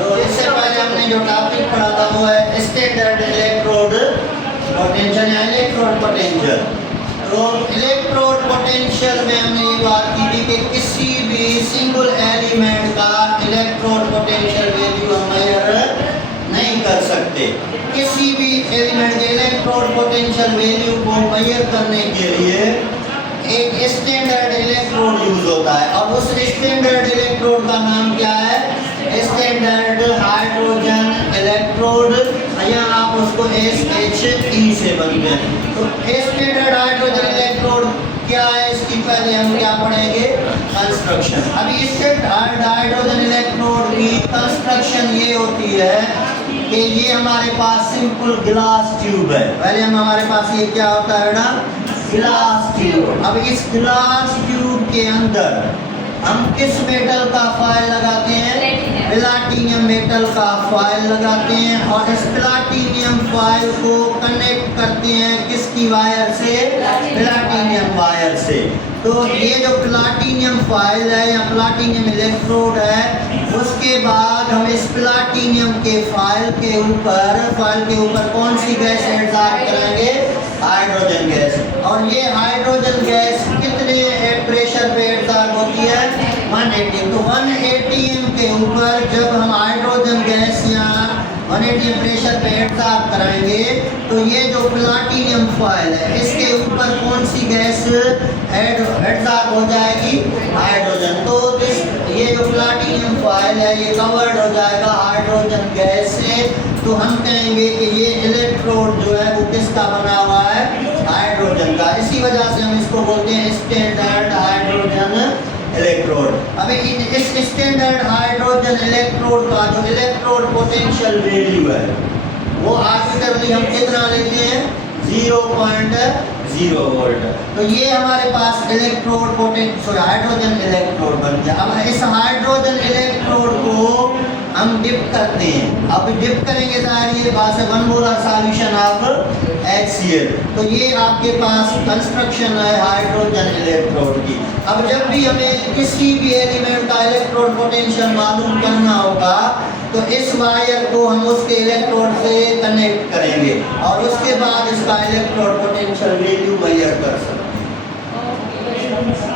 तो इससे पहले हमने जो टॉपिक पढ़ा था वो है स्टैंडर्ड इलेक्ट्रोड पोटेंशियल या इलेक्ट्रोड पोटेंशियल। तो इलेक्ट्रोड पोटेंशियल में हमने ये बात की थी कि किसी भी सिंगल एलिमेंट का इलेक्ट्रोड पोटेंशियल वैल्यू हम मेजर नहीं कर सकते। किसी भी एलिमेंट के इलेक्ट्रोड पोटेंशियल वैल्यू को मेजर करने के लिए एक स्टैंडर्ड इलेक्ट्रोड यूज होता है और उस स्टैंडर्ड इलेक्ट्रोड का नाम क्या है? स्टैंडर्ड हाइड्रोजन इलेक्ट्रोड, या आप उसको SHE से बनते हैं। तो स्टैंडर्ड हाइड्रोजन इलेक्ट्रोड क्या है, इसकी पहले हम क्या पढ़ेंगे? कंस्ट्रक्शन। अभी स्टैंडर्ड हाइड्रोजन इलेक्ट्रोड की कंस्ट्रक्शन ये होती है कि ये हमारे पास सिंपल ग्लास ट्यूब है। पहले हमारे पास ये क्या होता है ना, ग्लास ट्यूब। अब इस ग्लास ट्यूब के अंदर हम किस मेटल का फॉयल लगाते हैं? प्लैटिनम मेटल का फॉयल लगाते हैं और इस प्लैटिनम फॉयल को कनेक्ट करते हैं किसकी वायर से? प्लैटिनम वायर से। तो ये जो प्लैटिनम फॉयल है या प्लैटिनम इलेक्ट्रोड है, उसके बाद हम इस प्लैटिनम के फॉयल के ऊपर कौन सी गैस एडजॉर्ब करेंगे? Hydrogen gas. और ये हाइड्रोजन गैस कितने प्रेशर पे एडजॉर्ब होती है? 180। तो 180 के ऊपर जब हम हाइड्रोजन गैस या 180 प्रेशर पे एडजॉर्ब कराएंगे तो ये जो प्लैटिनम फॉयल है इसके ऊपर कौन सी गैस एडजॉर्ब हो जाएगी? हाइड्रोजन। तो ये जो प्लैटिनम फॉयल है ये कवर्ड हो जाएगा हाइड्रोजन गैस से। तो हम कहेंगे कि ये इलेक्ट्रोड जो है वो किसका बना हुआ है? हाइड्रोजन का। इसी वजह से हम इसको बोलते हैं स्टैंडर्ड हाइड्रोजन इलेक्ट्रोड। अभी इस स्टैंडर्ड हाइड्रोजन इलेक्ट्रोड का जो इलेक्ट्रोड पोटेंशियल वैल्यू है वो आर्बिट्रली हम कितना लेते हैं? 0.0 वोल्ट। तो ये हमारे पास इलेक्ट्रोड पोटेंशियल हाइड्रोजन इलेक्ट्रोड बन गया। अब इस हाइड्रोजन इलेक्ट्रोड को हम डिप करते हैं। अब डिप करेंगे सारी ये बात है 1 मोलर सॉल्यूशन ऑफ HCl। तो ये आपके पास कंस्ट्रक्शन है हाइड्रोजन इलेक्ट्रोड की। अब जब भी हमें किसी भी एलिमेंट का इलेक्ट्रोड पोटेंशियल मालूम करना होगा तो इस वायर को हम उसके इलेक्ट्रोड से कनेक्ट करेंगे और उसके बाद इसका इलेक्ट्रोड पोटेंशियल वैल्यू मेजर कर सकते हैं।